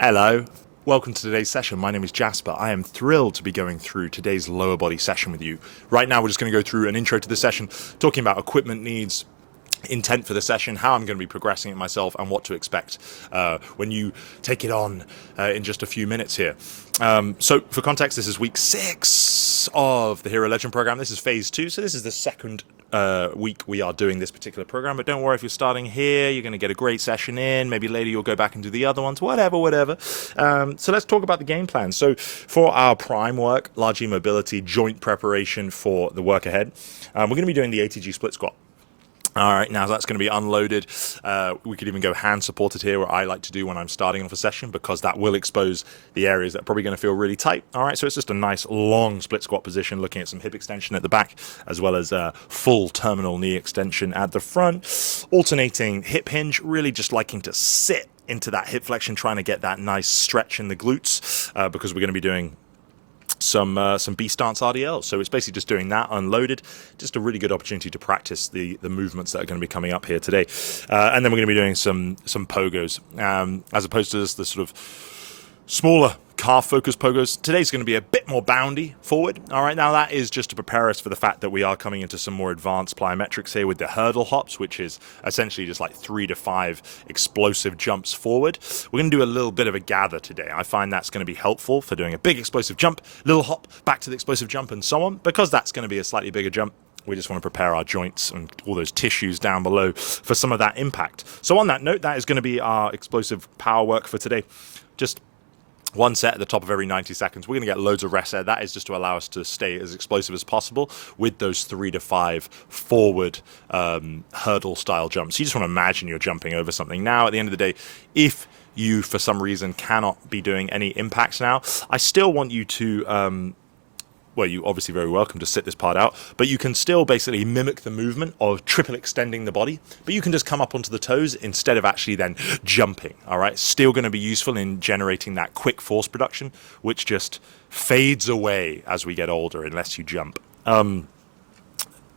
Hello, welcome to today's session. My name is Jasper. I am thrilled to be going through today's lower body session with you. Right now we're just going to go through an intro to the session, talking about equipment needs, intent for the session, how I'm going to be progressing it myself, and what to expect when you take it on in just a few minutes here. So for context, this is week 6 of the Hero Legend program. This is phase 2, so this is the second week we are doing this particular program, but don't worry, if you're starting here, you're going to get a great session in. Maybe later you'll go back and do the other ones, whatever. So let's talk about the game plan. So for our prime work, largely mobility, joint preparation for the work ahead, we're going to be doing the ATG Split Squat. All right, now that's going to be unloaded. We could even go hand supported here, where I like to do when I'm starting off a session, because that will expose the areas that are probably going to feel really tight. All right, so it's just a nice long split squat position, looking at some hip extension at the back, as well as full terminal knee extension at the front. Alternating hip hinge, really just liking to sit into that hip flexion, trying to get that nice stretch in the glutes, because we're going to be doing some B stance RDLs. So it's basically just doing that unloaded. Just a really good opportunity to practice the movements that are going to be coming up here today. And then we're going to be doing some pogos, as opposed to the sort of smaller calf focused pogos. Today's going to be a bit more boundy forward. All right, now that is just to prepare us for the fact that we are coming into some more advanced plyometrics here with the hurdle hops, which is essentially just like 3 to 5 explosive jumps forward. We're going to do a little bit of a gather today. I find that's going to be helpful for doing a big explosive jump, little hop, back to the explosive jump, and so on. Because that's going to be a slightly bigger jump, we just want to prepare our joints and all those tissues down below for some of that impact. So on that note, that is going to be our explosive power work for today. Just one set at the top of every 90 seconds. We're going to get loads of rest there. That is just to allow us to stay as explosive as possible with those 3 to 5 forward hurdle style jumps. You just want to imagine you're jumping over something. Now, at the end of the day, if you for some reason cannot be doing any impacts now, I still want you to well, you're obviously very welcome to sit this part out, but you can still basically mimic the movement of triple extending the body, but you can just come up onto the toes instead of actually then jumping, all right? Still going to be useful in generating that quick force production, which just fades away as we get older unless you jump.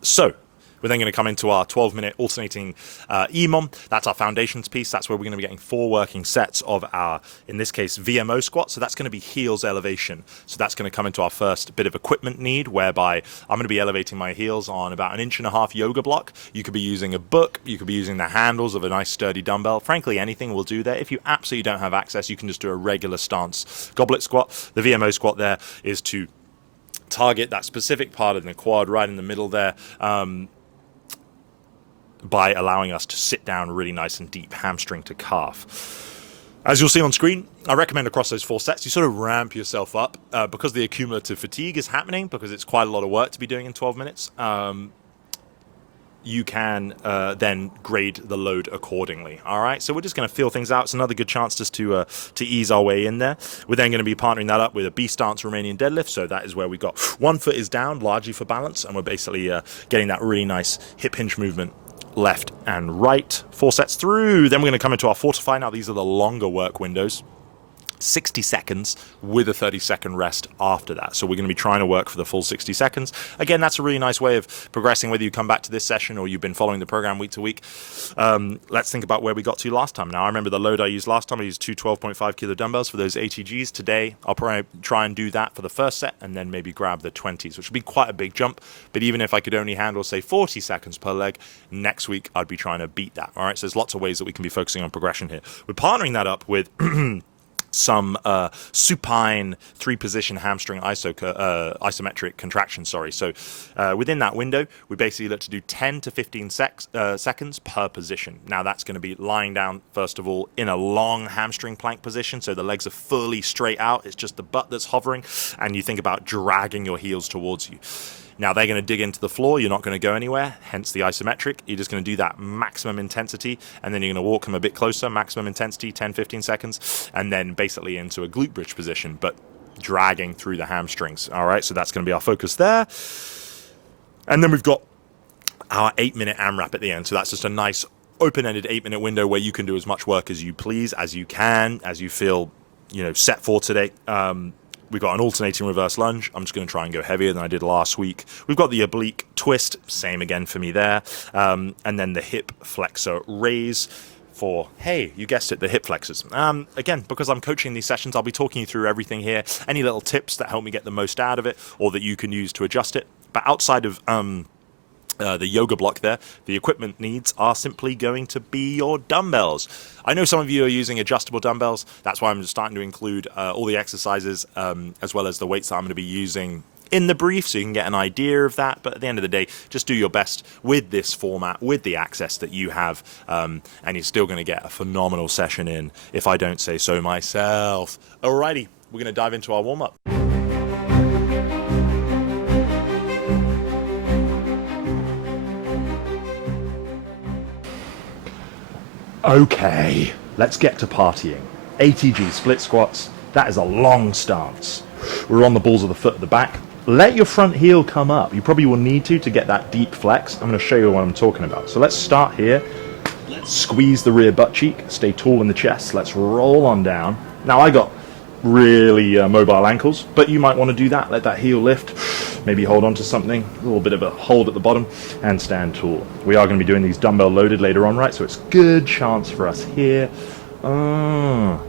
So we're then going to come into our 12-minute alternating EMOM. That's our foundations piece. That's where we're going to be getting 4 working sets of our, in this case, VMO squat. So that's going to be heels elevation. So that's going to come into our first bit of equipment need, whereby I'm going to be elevating my heels on about 1.5 inch yoga block. You could be using a book. You could be using the handles of a nice sturdy dumbbell. Frankly, anything will do there. If you absolutely don't have access, you can just do a regular stance goblet squat. The VMO squat there is to target that specific part of the quad right in the middle there, by allowing us to sit down really nice and deep, hamstring to calf. As you'll see on screen, I recommend across those 4 sets, you sort of ramp yourself up because the accumulative fatigue is happening, because it's quite a lot of work to be doing in 12 minutes. You can then grade the load accordingly. All right, so we're just going to feel things out. It's another good chance just to ease our way in there. We're then going to be partnering that up with a B stance Romanian deadlift. So that is where we got 1 foot is down, largely for balance, and we're basically getting that really nice hip hinge movement left and right, 4 sets through. Then we're going to come into our fortify. Now these are the longer work windows, 60 seconds with a 30-second rest after that. So we're going to be trying to work for the full 60 seconds. Again, that's a really nice way of progressing, whether you come back to this session or you've been following the program week to week. Let's think about where we got to last time. Now, I remember the load I used last time. I used 2 12.5 kilo dumbbells for those ATGs. Today, I'll probably try and do that for the first set and then maybe grab the 20s, which would be quite a big jump. But even if I could only handle, say, 40 seconds per leg, next week I'd be trying to beat that. All right, so there's lots of ways that we can be focusing on progression here. We're partnering that up with some supine 3-position hamstring isometric contraction. So within that window, we basically look to do 10 to 15 seconds per position. Now that's going to be lying down, first of all, in a long hamstring plank position. So the legs are fully straight out. It's just the butt that's hovering. And you think about dragging your heels towards you. Now they're going to dig into the floor. You're not going to go anywhere, hence the isometric. You're just going to do that maximum intensity, and then you're going to walk them a bit closer, maximum intensity, 10, 15 seconds, and then basically into a glute bridge position, but dragging through the hamstrings. All right, so that's going to be our focus there. And then we've got our 8-minute AMRAP at the end. So that's just a nice open-ended 8-minute window where you can do as much work as you please, as you can, as you feel, set for today. We've got an alternating reverse lunge. I'm just going to try and go heavier than I did last week. We've got the oblique twist, same again for me there. And then the hip flexor raise. for, hey, you guessed it, the hip flexors. Again, because I'm coaching these sessions, I'll be talking you through everything here, any little tips that help me get the most out of it or that you can use to adjust it. But outside of the yoga block there, the equipment needs are simply going to be your dumbbells. I know some of you are using adjustable dumbbells. That's why I'm starting to include all the exercises as well as the weights that I'm going to be using in the brief, so you can get an idea of that. But at the end of the day, just do your best with this format, with the access that you have, and you're still going to get a phenomenal session in, if I don't say so myself. Alrighty, we're going to dive into our warm-up. Okay, let's get to partying. ATG Split Squats, that is a long stance. We're on the balls of the foot at the back. Let your front heel come up. You probably will need to get that deep flex. I'm going to show you what I'm talking about. So let's start here. Squeeze the rear butt cheek. Stay tall in the chest. Let's roll on down. Now I got really mobile ankles, but you might want to do that. Let that heel lift. Maybe hold on to something. A little bit of a hold at the bottom and stand tall. We are going to be doing these dumbbell loaded later on, right? So it's a good chance for us here to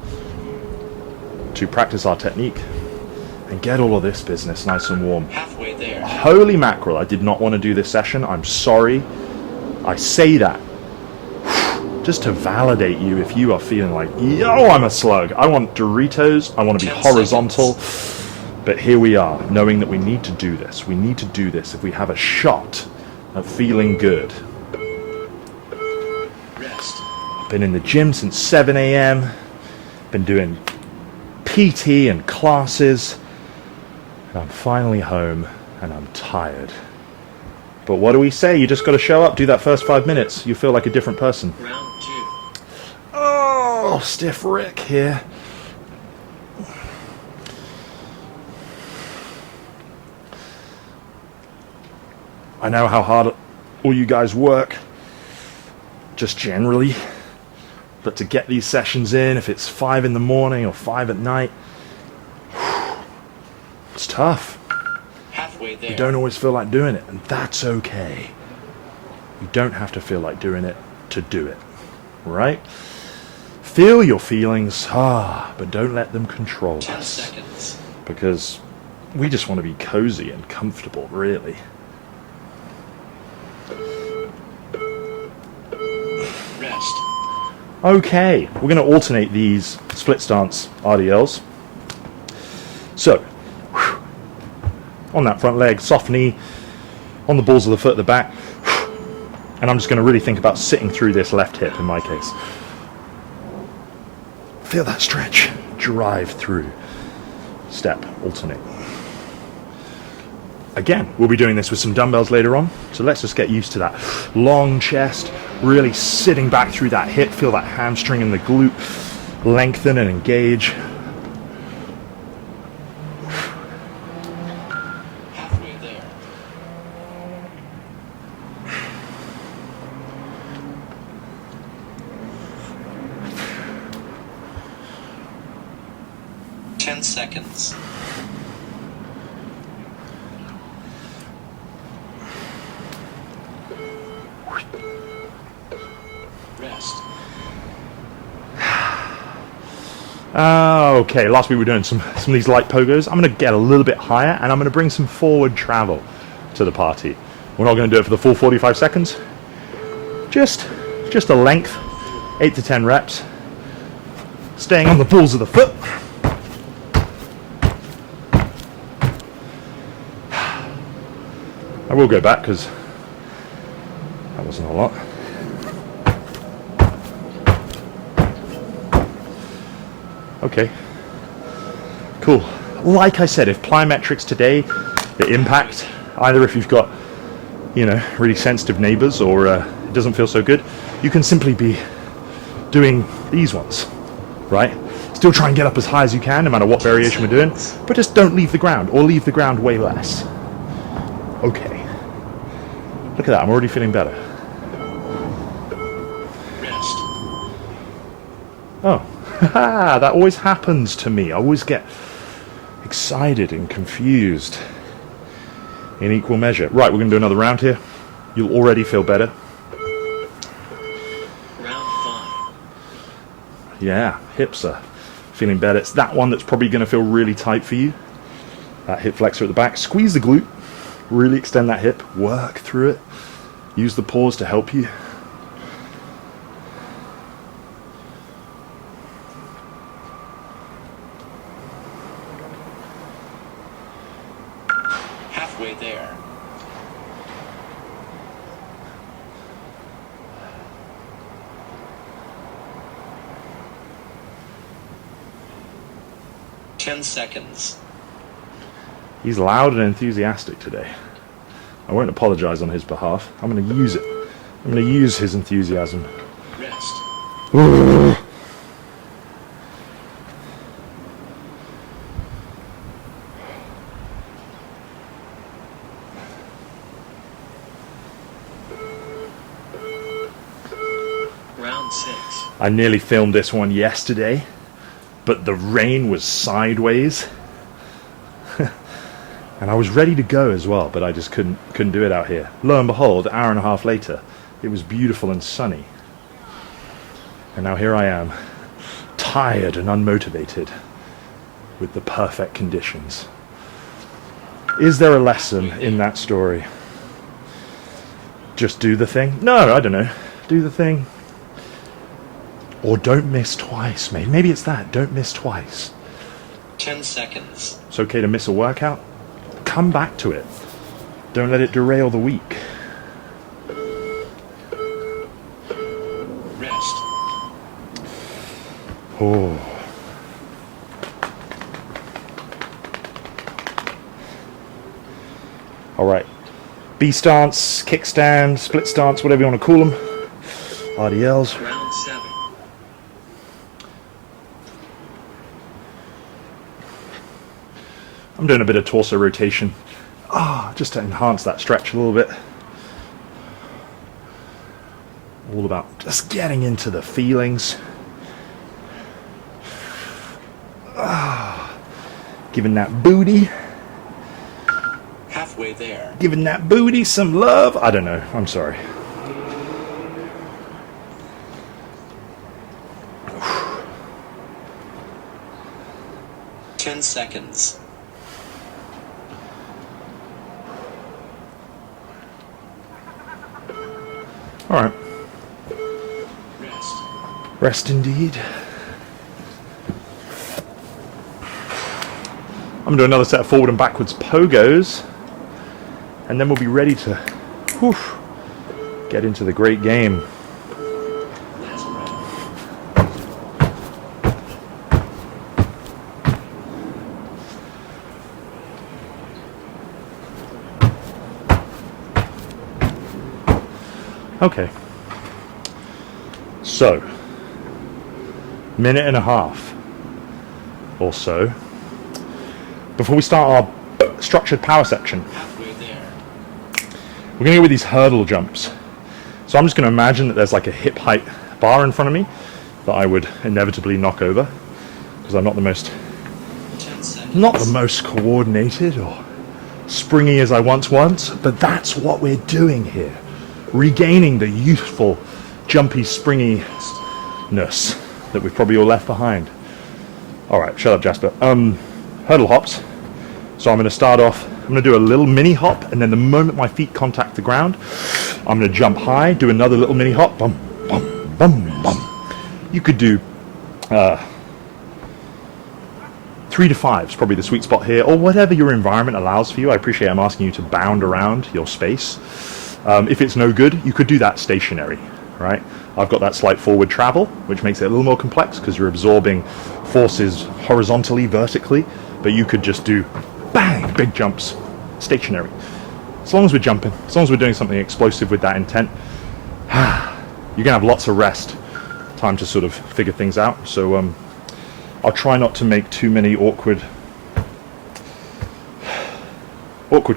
practice our technique and get all of this business nice and warm. Halfway there. Holy mackerel, I did not want to do this session. I'm sorry. I say that just to validate you if you are feeling like, yo, I'm a slug. I want Doritos. I want to be horizontal. But here we are, knowing that we need to do this. We need to do this if we have a shot of feeling good. Rest. I've been in the gym since 7 a.m. Been doing PT and classes. And I'm finally home and I'm tired. But what do we say? You just got to show up, do that first 5 minutes. You feel like a different person. Round 2. Oh, stiff Rick here. I know how hard all you guys work, just generally. But to get these sessions in, if it's 5 in the morning or 5 at night, it's tough. Halfway there. You don't always feel like doing it, and that's okay. You don't have to feel like doing it to do it, right? Feel your feelings, but don't let them control 10 us. seconds. Because we just want to be cozy and comfortable, really. Rest. Okay, we're going to alternate these split stance RDLs. So, on that front leg, soft knee, on the balls of the foot at the back, and I'm just going to really think about sitting through this left hip in my case. Feel that stretch, drive through, step, alternate. Again, we'll be doing this with some dumbbells later on, so let's just get used to that long chest, really sitting back through that hip, feel that hamstring and the glute lengthen and engage. Halfway there. Ten seconds. Rest. Okay, last week we were doing some of these light pogos. I'm going to get a little bit higher and I'm going to bring some forward travel to the party. We're not going to do it for the full 45 seconds. Just a length, 8 to 10 reps. Staying on the balls of the foot. I will go back because that wasn't a lot. Okay, cool. Like I said, if plyometrics today, the impact, either if you've got, really sensitive neighbors or it doesn't feel so good, you can simply be doing these ones, right? Still try and get up as high as you can, no matter what variation we're doing, but just don't leave the ground, or leave the ground way less. Okay. Look at that, I'm already feeling better. Rest. Oh. That always happens to me. I always get excited and confused in equal measure. Right, we're going to do another round here. You'll already feel better. Round 5. Yeah, hips are feeling better. It's that one that's probably going to feel really tight for you. That hip flexor at the back. Squeeze the glute. Really extend that hip. Work through it. Use the pause to help you. Halfway there. Ten seconds. He's loud and enthusiastic today. I won't apologize on his behalf. I'm going to use it. I'm going to use his enthusiasm. Rest. Round 6. I nearly filmed this one yesterday, but the rain was sideways. And I was ready to go as well, but I just couldn't do it out here. Lo and behold, an hour and a half later, it was beautiful and sunny. And now here I am, tired and unmotivated, with the perfect conditions. Is there a lesson in that story? Just do the thing? No, I don't know. Do the thing. Or don't miss twice, maybe. Maybe it's that. Don't miss twice. 10 seconds. It's okay to miss a workout. Come back to it. Don't let it derail the week. Rest. Oh. All right. B stance, kickstand, split stance, whatever you want to call them. RDLs. Round 7. I'm doing a bit of torso rotation, just to enhance that stretch a little bit. All about just getting into the feelings. Giving that booty. Halfway there. Giving that booty some love. I don't know. I'm sorry. Ten seconds. All right. Rest. Rest indeed. I'm going to do another set of forward and backwards pogos, and then we'll be ready to get into the great game. Last breath. Okay. So, minute and a half or so before we start our structured power section. Halfway there. We're going to go with these hurdle jumps. So I'm just going to imagine that there's like a hip height bar in front of me that I would inevitably knock over because I'm not the most 10 seconds. not the most coordinated or springy as I once was, but that's what we're doing here. Regaining the youthful, jumpy, springiness that we've probably all left behind. All right, shut up, Jasper. Hurdle hops. So I'm going to start off, I'm going to do a little mini hop, and then the moment my feet contact the ground, I'm going to jump high, do another little mini hop, bum, bum, bum, bum. You could do 3 to 5 is probably the sweet spot here, or whatever your environment allows for you. I appreciate I'm asking you to bound around your space. If it's no good, you could do that stationary, right? I've got that slight forward travel, which makes it a little more complex because you're absorbing forces horizontally, vertically, but you could just do bang, big jumps, stationary. As long as we're jumping, as long as we're doing something explosive with that intent, you're gonna have lots of rest, time to sort of figure things out. So I'll try not to make too many awkward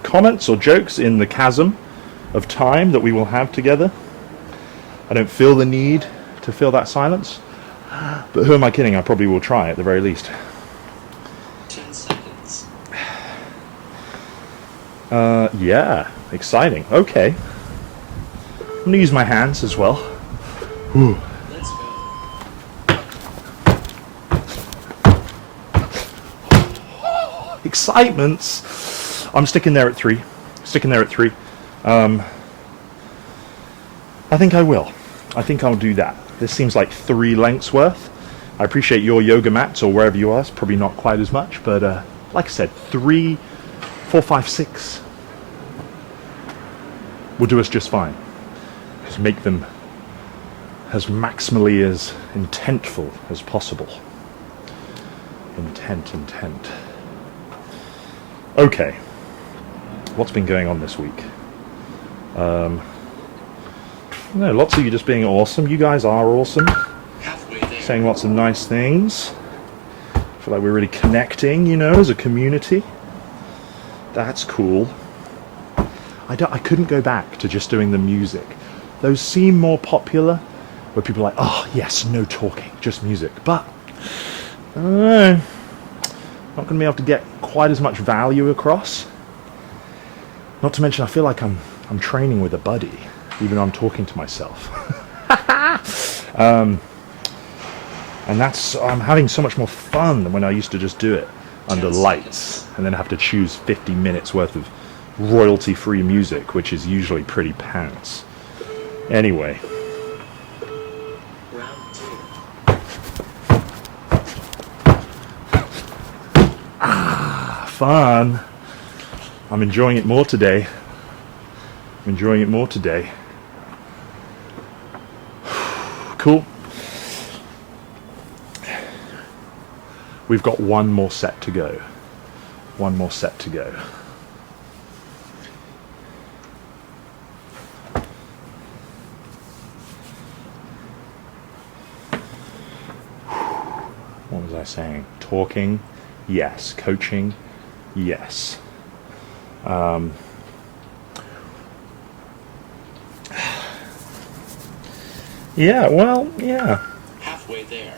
comments or jokes in the chasm of time that we will have together. I don't feel the need to fill that silence, but who am I kidding? I probably will try at the very least. 10 seconds. Yeah, exciting. Okay. I'm gonna use my hands as well. Whew. Let's go. excitements. I'm sticking there at 3. Sticking there at 3. I think I will. I think I'll do that. This seems like 3 lengths worth. I appreciate your yoga mats or wherever you are. It's probably not quite as much, but like I said, 3, 4, 5, 6 will do us just fine. Just make them as maximally as intentful as possible. Intent. Okay. What's been going on this week? No, lots of you just being awesome. You guys are awesome. Saying lots of nice things. I feel like we're really connecting, you know, as a community. That's cool. I couldn't go back to just doing the music. Those seem more popular, where people are like, oh yes, no talking, just music. But I don't know, not going to be able to get quite as much value across. Not to mention, I feel like I'm training with a buddy, even though I'm talking to myself. And I'm having so much more fun than when I used to just do it under lights and then have to choose 50 minutes worth of royalty-free music, which is usually pretty pants. Anyway. Fun. I'm enjoying it more today. Cool. We've got one more set to go. What was I saying? Talking, yes. Coaching, yes. Yeah, well, yeah. Halfway there.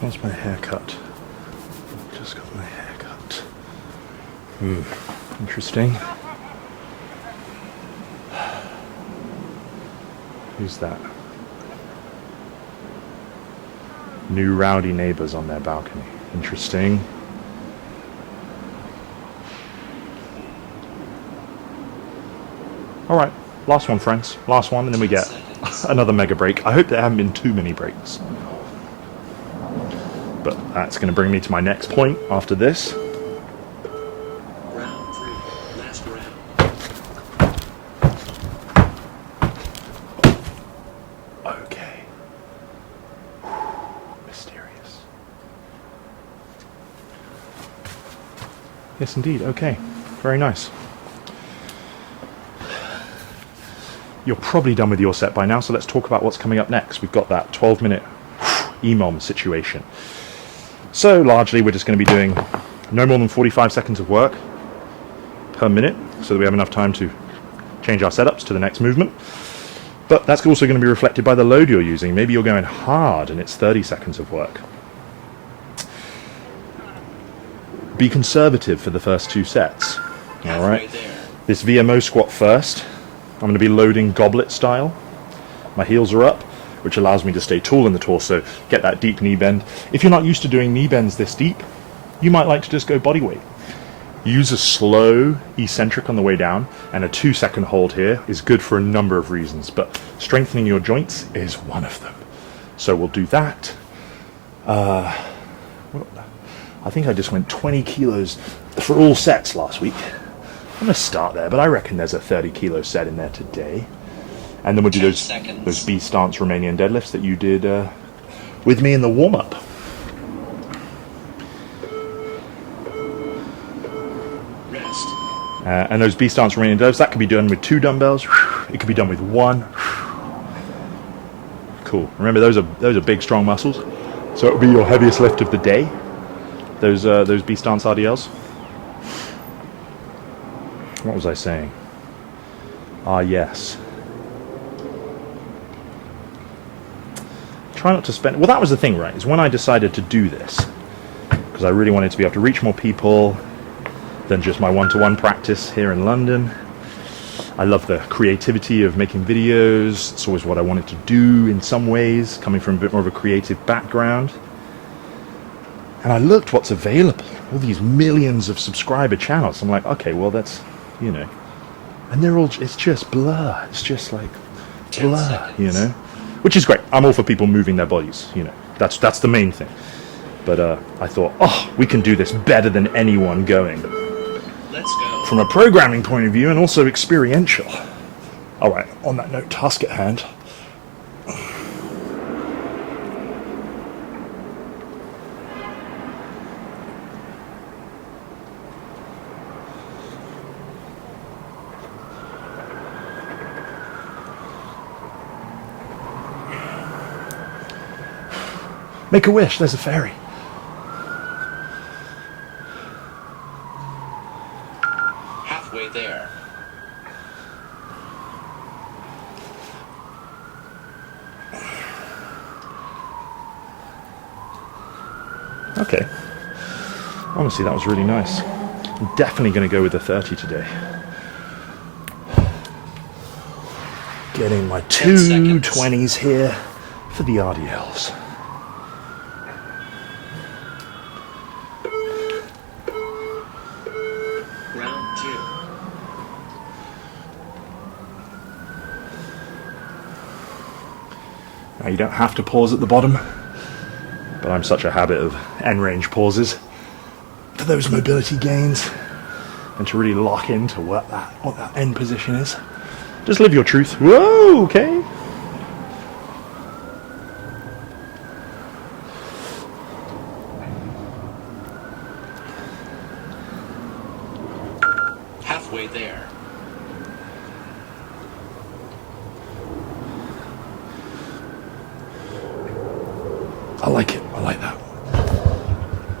How's my haircut? Just got my haircut. Interesting. Who's that? New rowdy neighbors on their balcony. Interesting. Alright, last one, friends. Last one, and then we get another mega break. I hope there haven't been too many breaks. But that's going to bring me to my next point after this. Round 3. Last round. Okay. Mysterious. Yes, indeed. Okay. Very nice. You're probably done with your set by now, so let's talk about what's coming up next. We've got that 12-minute EMOM situation. So largely we're just going to be doing no more than 45 seconds of work per minute, so that we have enough time to change our setups to the next movement. But that's also going to be reflected by the load you're using. Maybe you're going hard and it's 30 seconds of work. Be conservative for the first 2 sets. All right. This VMO squat first. I'm going to be loading goblet style. My heels are up, which allows me to stay tall in the torso, get that deep knee bend. If you're not used to doing knee bends this deep, you might like to just go body weight. Use a slow eccentric on the way down, and a 2-second hold here is good for a number of reasons, but strengthening your joints is one of them. So we'll do that. I think I just went 20 kilos for all sets last week. I'm going to start there, but I reckon there's a 30 kilo set in there today. And then we'll do those B stance Romanian deadlifts that you did with me in the warm-up. Rest. And those B stance Romanian deadlifts, that could be done with 2 dumbbells. It could be done with 1. Cool. Remember, those are big, strong muscles. So it'll be your heaviest lift of the day. Those B stance RDLs. What was I saying? Ah, yes. Try not to spend... Well, that was the thing, right? Is when I decided to do this, because I really wanted to be able to reach more people than just my one-to-one practice here in London. I love the creativity of making videos. It's always what I wanted to do in some ways, coming from a bit more of a creative background. And I looked what's available, all these millions of subscriber channels. I'm like, okay, well, that's, you know, and they're all, it's just blur. It's just like blur, you know, which is great. I'm all for people moving their bodies, you know, that's the main thing. But I thought, oh, we can do this better than anyone going. Let's go. From a programming point of view and also experiential. All right, on that note, task at hand. Make a wish, there's a fairy. Halfway there. Okay. Honestly, that was really nice. I'm definitely going to go with the 30 today. Getting my 2 20s here for the RDLs. Round 2. Now, you don't have to pause at the bottom, but I'm such a habit of end range pauses for those mobility gains and to really lock into what that end position is. Just live your truth. Whoa, okay. Halfway there. I like it. I like that.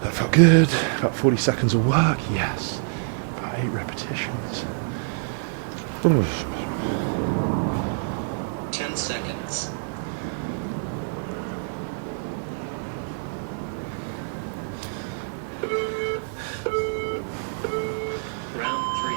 That felt good. About 40 seconds of work. Yes. About 8 repetitions. 10 seconds. Round 3.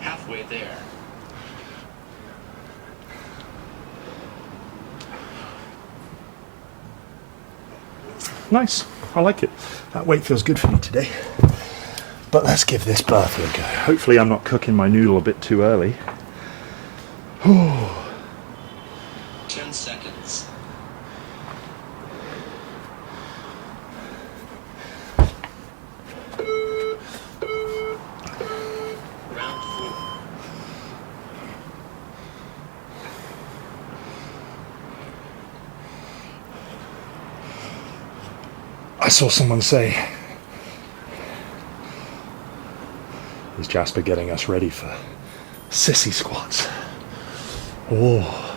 Halfway there. Nice. I like it. That weight feels good for me today. But let's give this birth a go. Hopefully I'm not cooking my noodle a bit too early. 10 seconds. Round 4. I saw someone say, is Jasper getting us ready for sissy squats? Oh,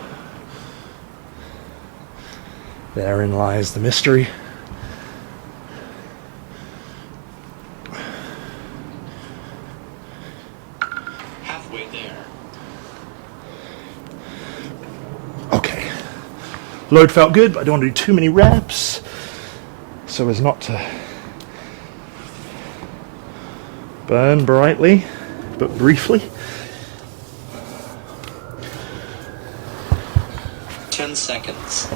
therein lies the mystery. Halfway there. Okay. Load felt good, but I don't want to do too many reps, so as not to burn brightly, but briefly. 10 seconds.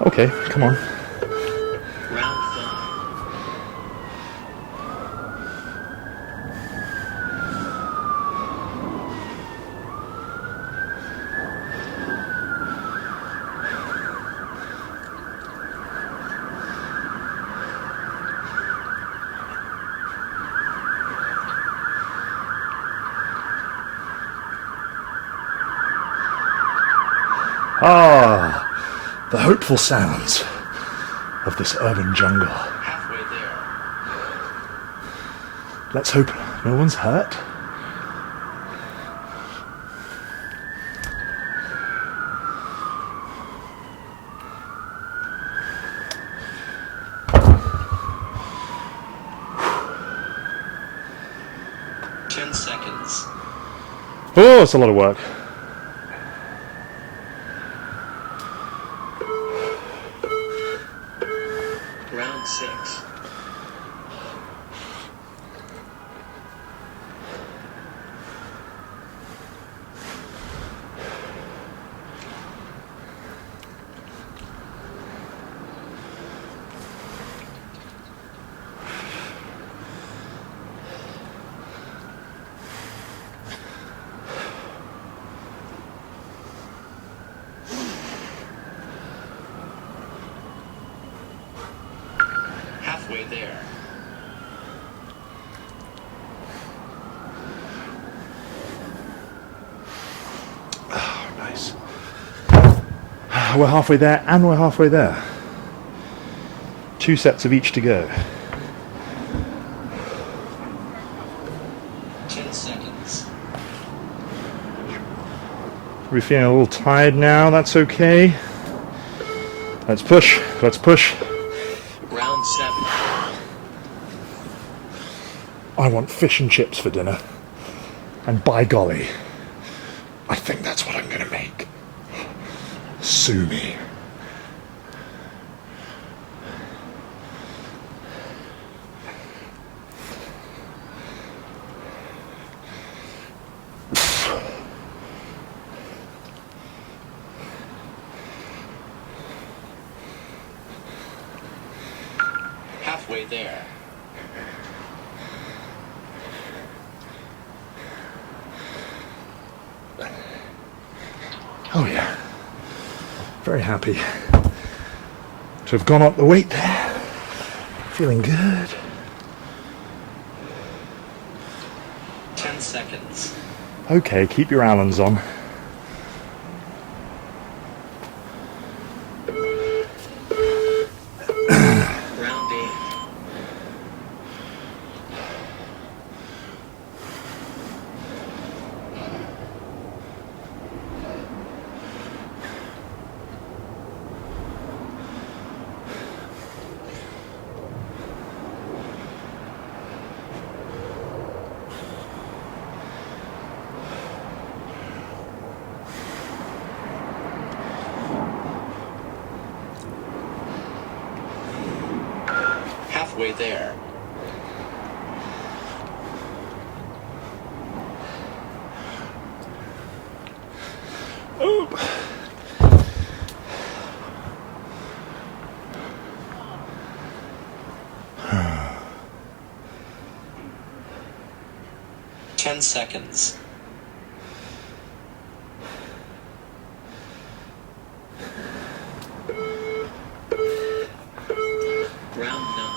Okay, come on. Round 5. Ah, the hopeful sounds of this urban jungle. Halfway there. Let's hope no one's hurt. Oh, it's a lot of work. Round 6. Halfway there. Oh, nice. We're halfway there and we're halfway there. 2 sets of each to go. 10 seconds. We're feeling a little tired now, that's okay. Let's push, let's push. Round 7. I want fish and chips for dinner. And by golly, I think that's what I'm gonna make. Sue me. Halfway there. Oh yeah. Very happy to have gone up the weight there. Feeling good. 10 seconds. Okay, keep your Allens on. Round 8. Halfway there. Oh. 10 seconds. Round 9.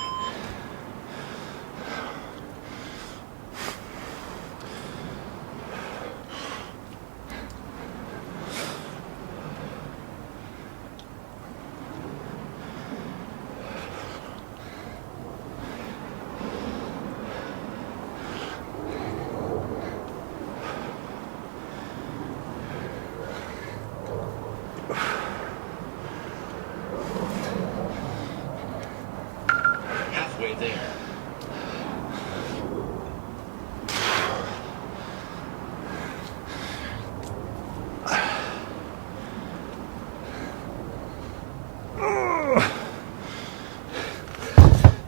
Halfway there.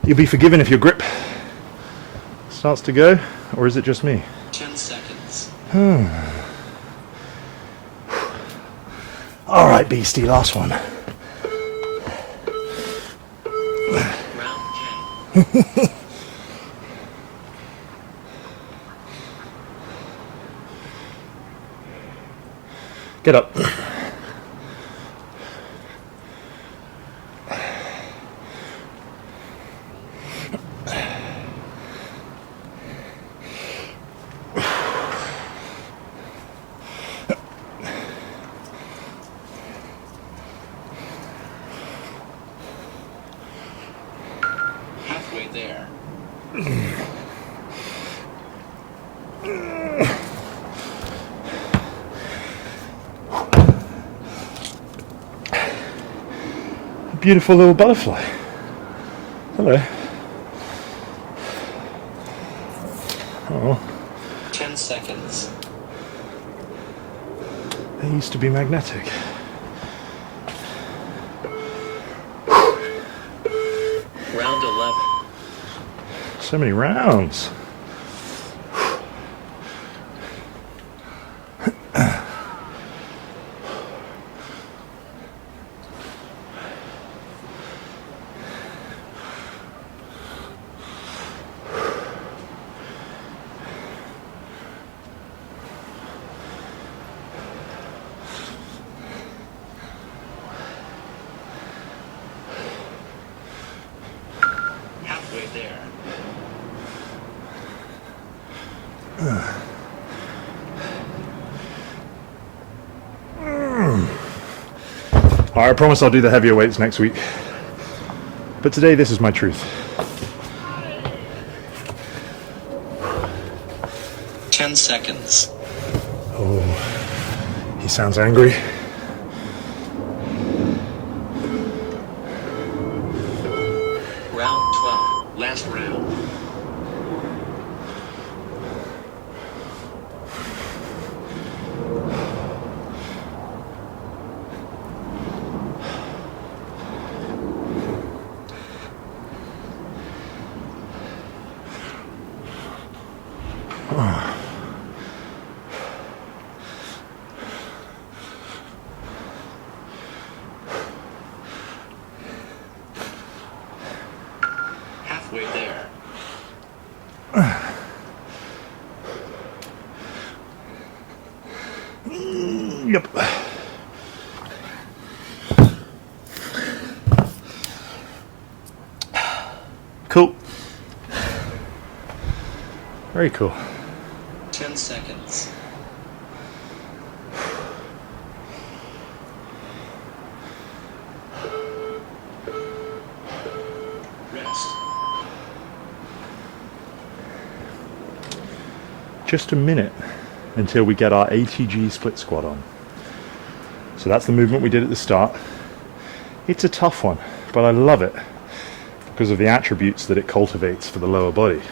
You'll be forgiven if your grip starts to go, or is it just me? 10 seconds. All right, beastie, last one. Round 10. Get up. Halfway there. A beautiful little butterfly. Hello. Oh. 10 seconds. They used to be magnetic. Round 11. So many rounds. Halfway there. Alright, I promise I'll do the heavier weights next week. But today, this is my truth. 10 seconds. Oh, he sounds angry. Round 12. Last round. Halfway there. Yep. Cool. Very cool. 10 seconds. Rest. Just a minute until we get our ATG split squat on. So that's the movement we did at the start. It's a tough one, but I love it because of the attributes that it cultivates for the lower body.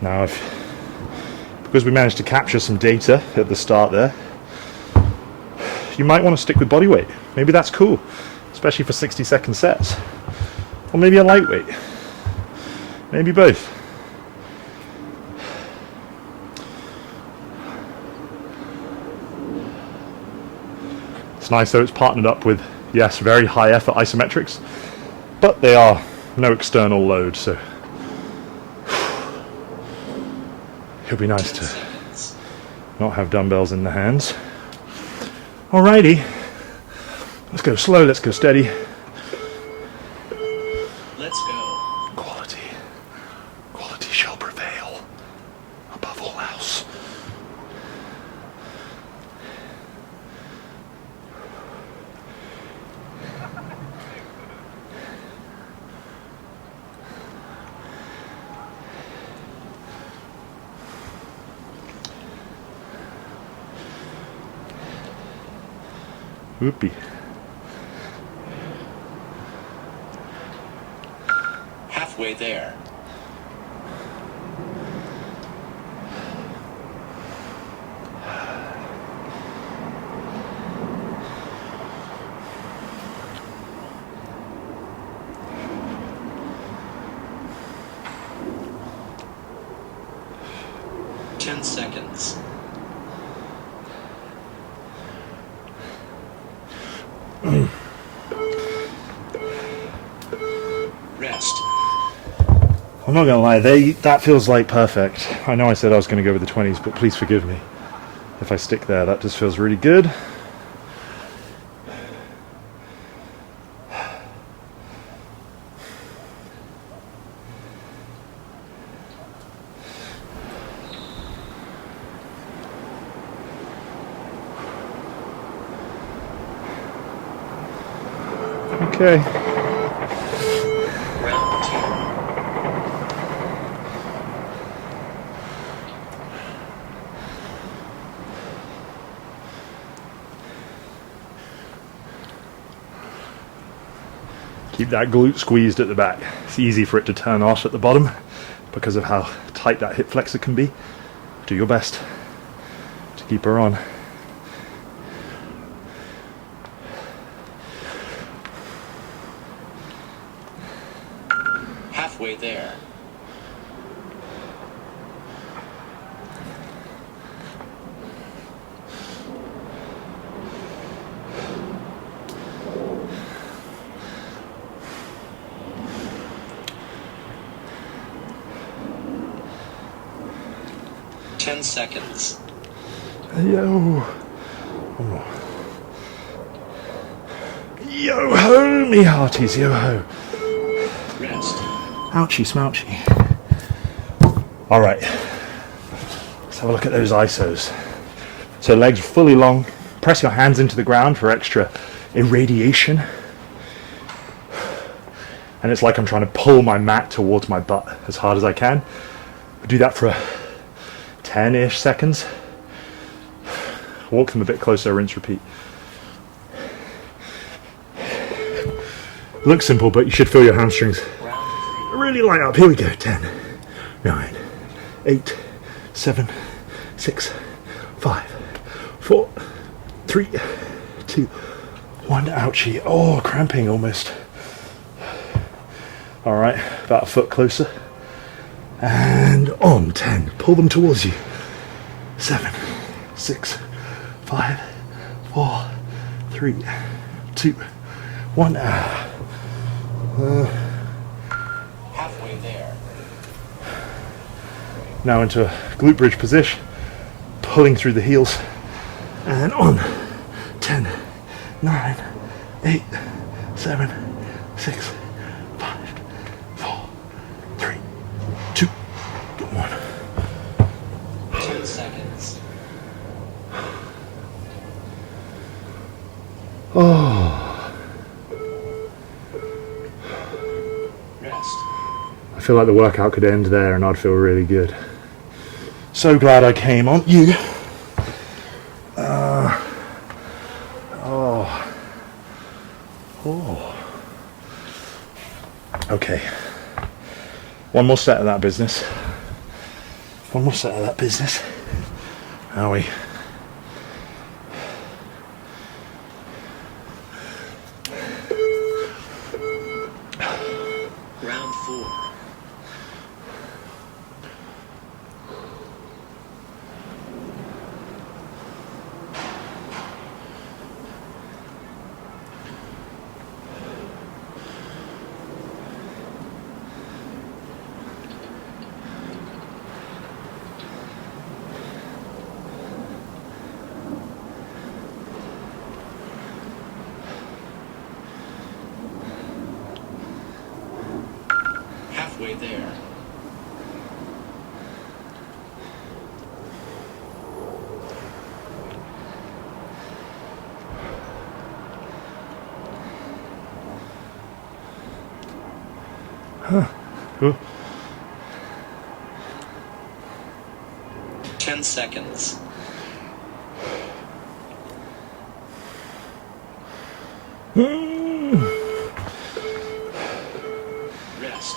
Now, because we managed to capture some data at the start there, you might want to stick with body weight. Maybe that's cool, especially for 60-second sets. Or maybe a lightweight. Maybe both. It's nice though, it's partnered up with, yes, very high effort isometrics, but they are no external load, so it'll be nice 10 to seconds. not have dumbbells in the hands. Alrighty, let's go slow, let's go steady. Let's go. Quality shall prevail above all else. Whoopee. Halfway there. Ten seconds. Rest. I'm not gonna lie, that feels like perfect. I know I said I was gonna go with the 20s, but please forgive me if I stick there. That just feels really good. Okay. Round 2. Keep that glute squeezed at the back. It's easy for it to turn off at the bottom because of how tight that hip flexor can be. Do your best to keep her on. Halfway there. Ten seconds. Yo. Oh. Yo ho, me hearties, yo ho. Rest. Ouchie smouchy. Alright. Let's have a look at those isos. So legs fully long. Press your hands into the ground for extra irradiation. And it's like I'm trying to pull my mat towards my butt as hard as I can. We'll do that for 10-ish seconds. Walk them a bit closer, rinse, repeat. Looks simple, but you should feel your hamstrings really light up. Here we go. 10, 9, 8, 7, 6, 5, 4, 3, 2, 1. Ouchie. Oh, cramping almost. All right, about a foot closer. And on. 10. Pull them towards you. 7, 6, 5, 4, 3, 2, 1. Halfway there. Now into a glute bridge position. Pulling through the heels. And on. 10, 9, 8, 7, 6, 5, 4, 3, 2, 1. 10 seconds. Oh. Rest. I feel like the workout could end there and I'd feel really good. So glad I came on you. Okay. One more set of that business. One more set of that business. Are we? Round 4. Halfway there. Huh. Cool. 10 seconds. Rest.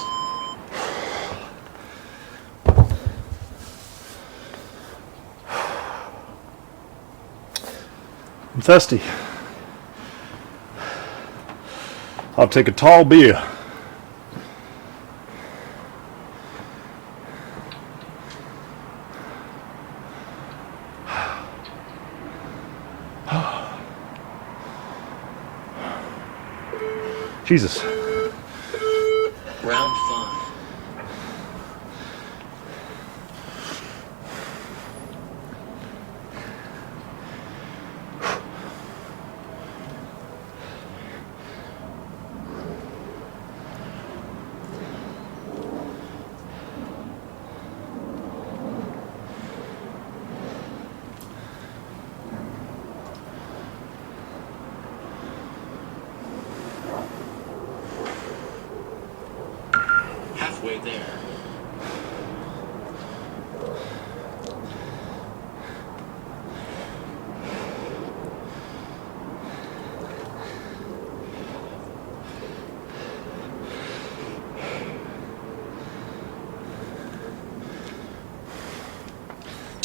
I'm thirsty. I'll take a tall beer. Jesus. Round 5. Halfway there.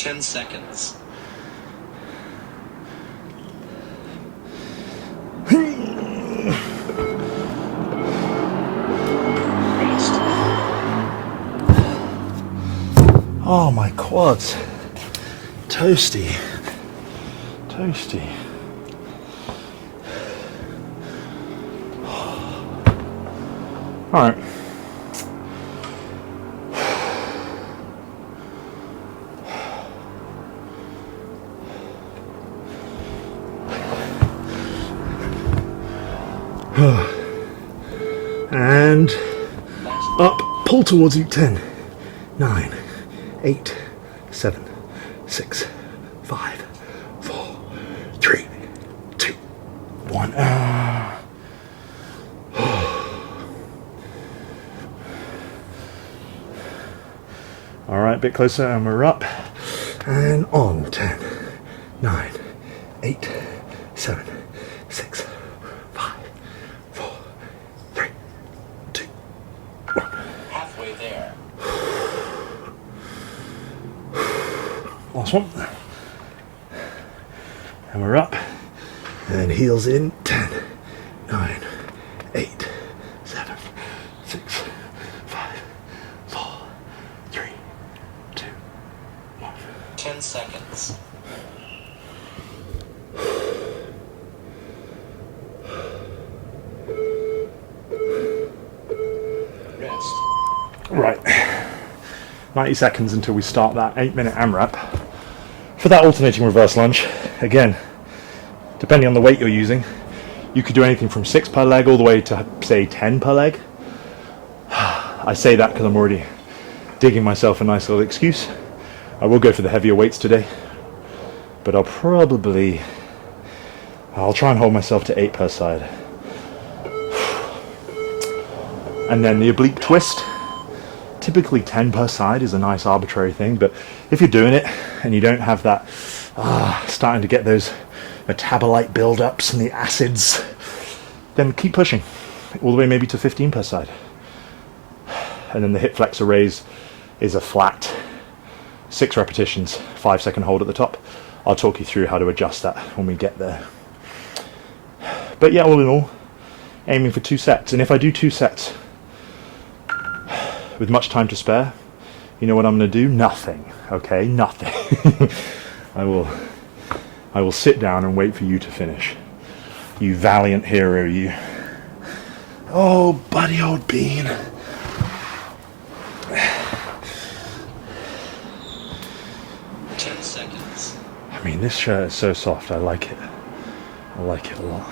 10 seconds. Rest. Oh, my quads. Toasty. Toasty. All right. And up, pull towards you. 10, 9, 8, 7, 6, 5, 4, 3, 2, 1. All right, a bit closer, and we're up and on. 10, 9, 8, 7, 6, 5, 4, 3, 2, 1. Halfway there. Last one. And we're up. And heels in. 10, 9, 8, 7, 6, 5, 4, 3, 2, 1. 10 seconds. Rest. Right. 90 seconds until we start that 8-minute AMRAP. For that alternating reverse lunge, again, depending on the weight you're using, you could do anything from 6 per leg all the way to, say, 10 per leg. I say that because I'm already digging myself a nice little excuse. I will go for the heavier weights today, but I'll try and hold myself to 8 per side. And then the oblique twist, typically 10 per side is a nice arbitrary thing, but if you're doing it and you don't have that starting to get those metabolite build-ups and the acids, then keep pushing all the way maybe to 15 per side. And then the hip flexor raise is a flat 6 repetitions, 5-second hold at the top. I'll talk you through how to adjust that when we get there. But yeah, all in all, aiming for 2 sets. And if I do 2 sets with much time to spare, you know what I'm going to do? Nothing. Okay, nothing. I will sit down and wait for you to finish. You valiant hero, you. Oh, buddy old bean. I mean, this shirt is so soft. I like it. I like it a lot.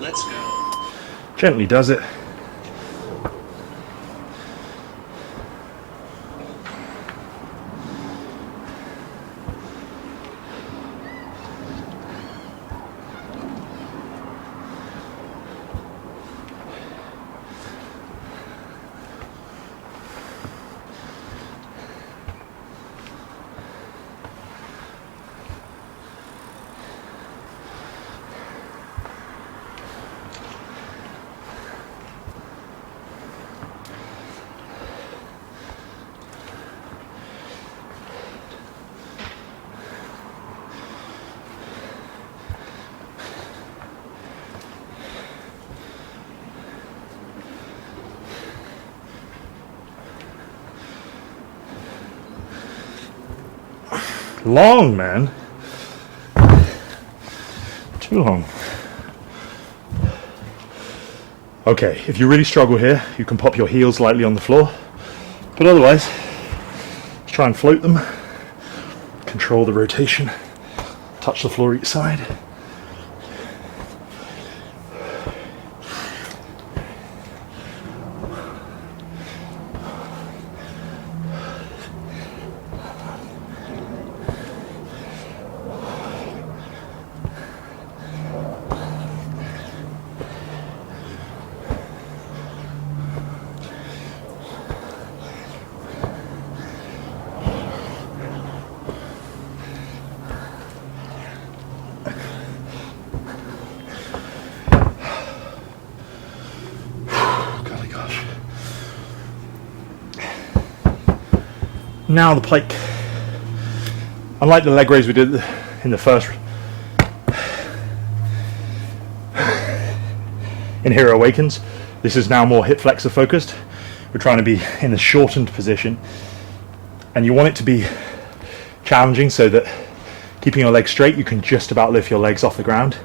Let's go. Gently does it. Long, man. Too long. Okay, if you really struggle here, you can pop your heels lightly on the floor. But otherwise, try and float them. Control the rotation. Touch the floor each side. Now the plank. Unlike the leg raise we did in the first in Hero Awakens, this is now more hip flexor focused. We're trying to be in a shortened position, and you want it to be challenging so that keeping your legs straight, you can just about lift your legs off the ground.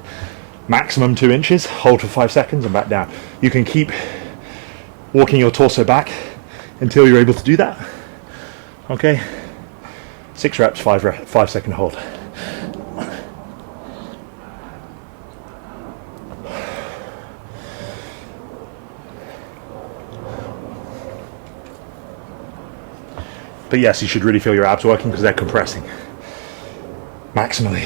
Maximum 2 inches, hold for 5 seconds and back down. You can keep walking your torso back until you're able to do that. Okay, 6 reps, 5 second hold. But yes, you should really feel your abs working because they're compressing maximally.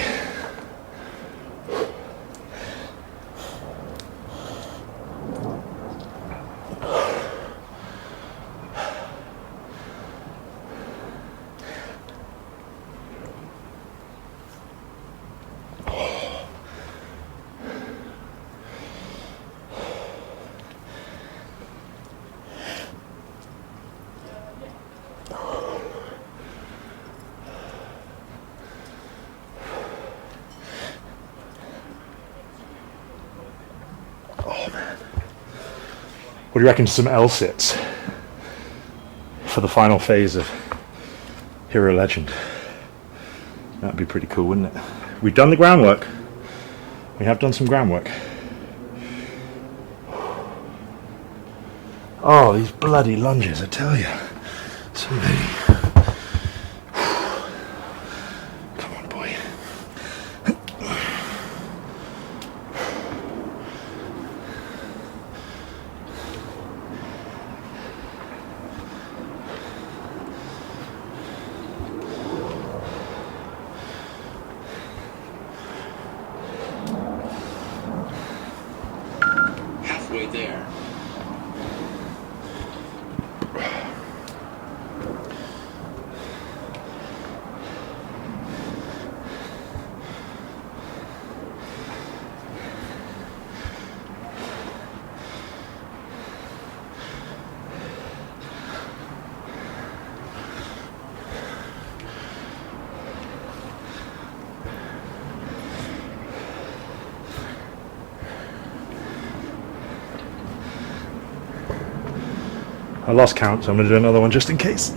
What do you reckon to some L-sits for the final phase of Hero Legend? That'd be pretty cool, wouldn't it? We've done the groundwork. We have done some groundwork. Oh, these bloody lunges, I tell you. So many. Come on, boy. Halfway there. I lost count, so I'm going to do another one just in case.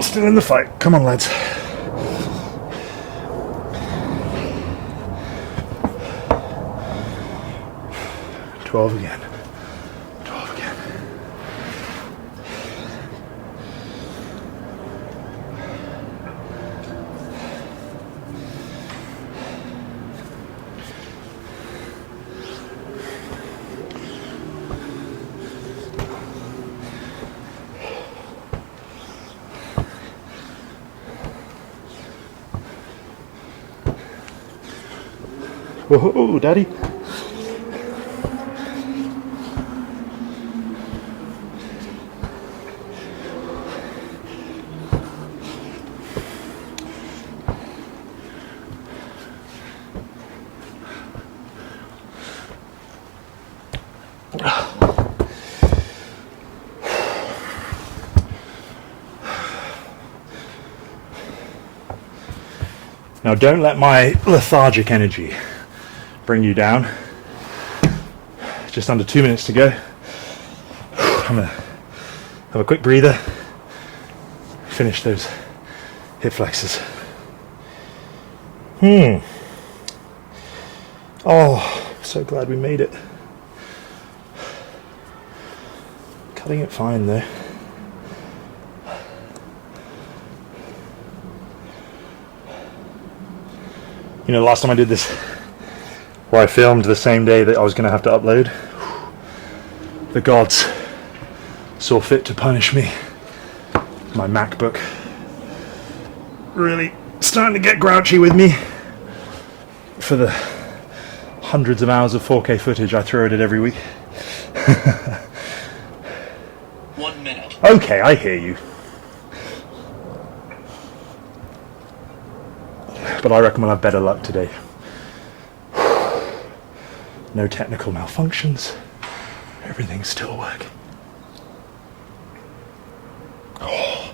Still in the fight. Come on, lads. $12 again. 12 again. Whoa, daddy. Now don't let my lethargic energy bring you down. Just under 2 minutes to go. I'm gonna have a quick breather, finish those hip flexors. Oh, so glad we made it. Cutting it fine though. You know, the last time I did this, where I filmed the same day that I was going to have to upload, the gods saw fit to punish me. My MacBook really starting to get grouchy with me. for the hundreds of hours of 4K footage I throw at it every week. 1 minute. Okay, I hear you. But I reckon we'll have better luck today. No technical malfunctions. Everything's still working. Oh.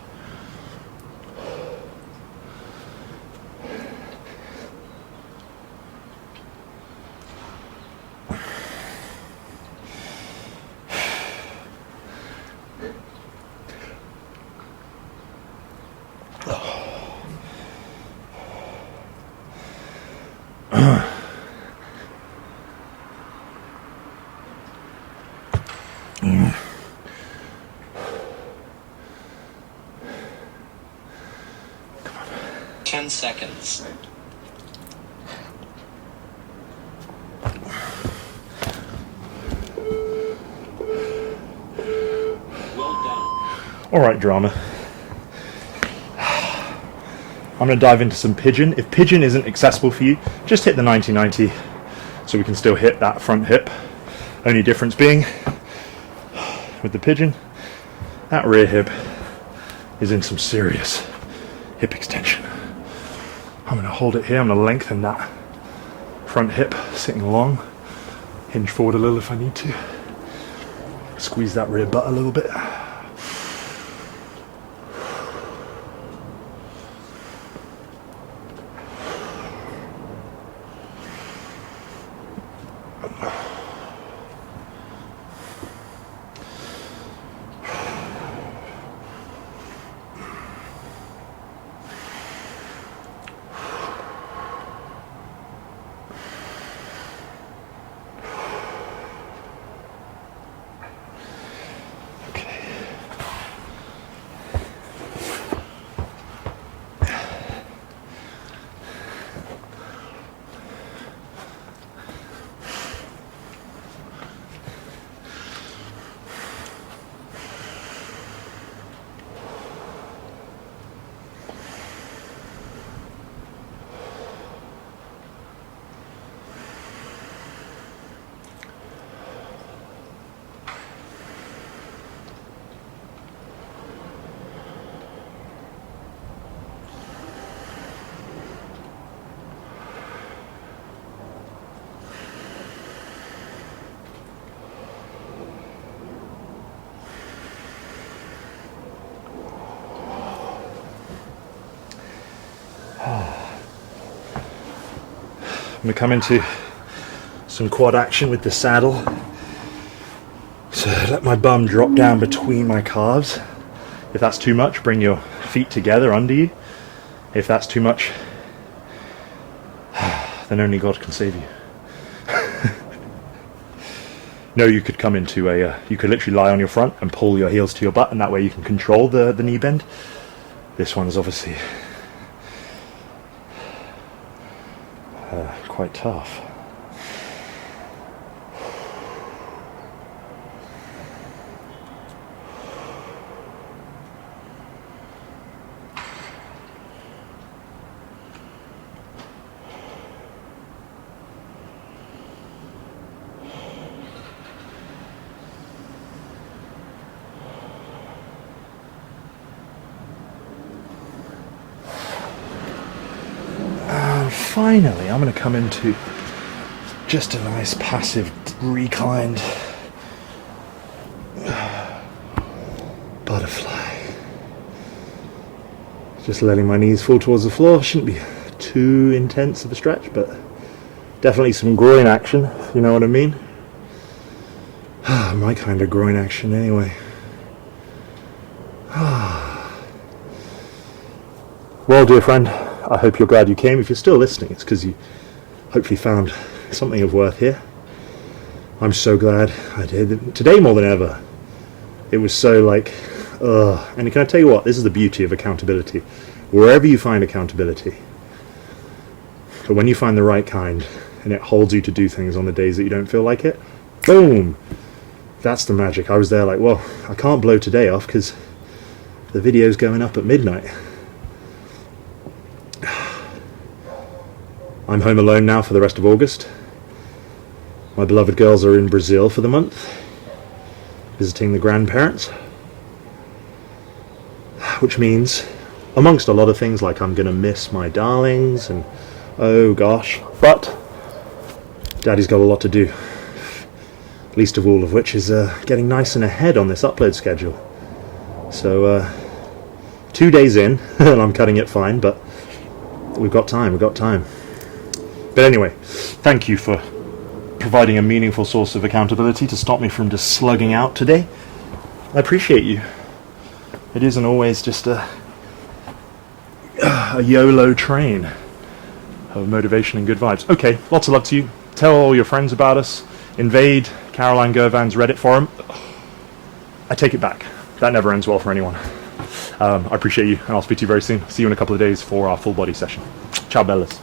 Mm. 10 seconds. Well done. All right, drama. I'm going to dive into some pigeon. If pigeon isn't accessible for you, just hit the 90-90 so we can still hit that front hip. Only difference being, with the pigeon, that rear hip is in some serious hip extension. I'm going to hold it here. I'm going to lengthen that front hip, sitting long. Hinge forward a little if I need to. Squeeze that rear butt a little bit. I'm going to come into some quad action with the saddle. So let my bum drop down between my calves. If that's too much, bring your feet together under you. If that's too much, then only God can save you. No, you could come into you could literally lie on your front and pull your heels to your butt, and that way you can control the knee bend. This one's obviously quite tough. Finally, I'm going to come into just a nice passive reclined butterfly. Just letting my knees fall towards the floor. Shouldn't be too intense of a stretch, but definitely some groin action, if you know what I mean. My kind of groin action anyway. Well, dear friend, I hope you're glad you came. If you're still listening, it's because you hopefully found something of worth here. I'm so glad I did. Today more than ever. It was so like, and can I tell you what, this is the beauty of accountability. Wherever you find accountability, but when you find the right kind, and it holds you to do things on the days that you don't feel like it, boom! That's the magic. I was there like, well, I can't blow today off because the video's going up at midnight. I'm home alone now for the rest of August. My beloved girls are in Brazil for the month, visiting the grandparents, which means, amongst a lot of things, like I'm going to miss my darlings and oh gosh, but Daddy's got a lot to do, least of all of which is getting nice and ahead on this upload schedule. So 2 days in and I'm cutting it fine, but we've got time. But anyway, thank you for providing a meaningful source of accountability to stop me from just slugging out today. I appreciate you. It isn't always just a YOLO train of motivation and good vibes. Okay, lots of love to you. Tell all your friends about us. Invade Caroline Gervan's Reddit forum. I take it back. That never ends well for anyone. I appreciate you, and I'll speak to you very soon. See you in a couple of days for our full body session. Ciao, bellas.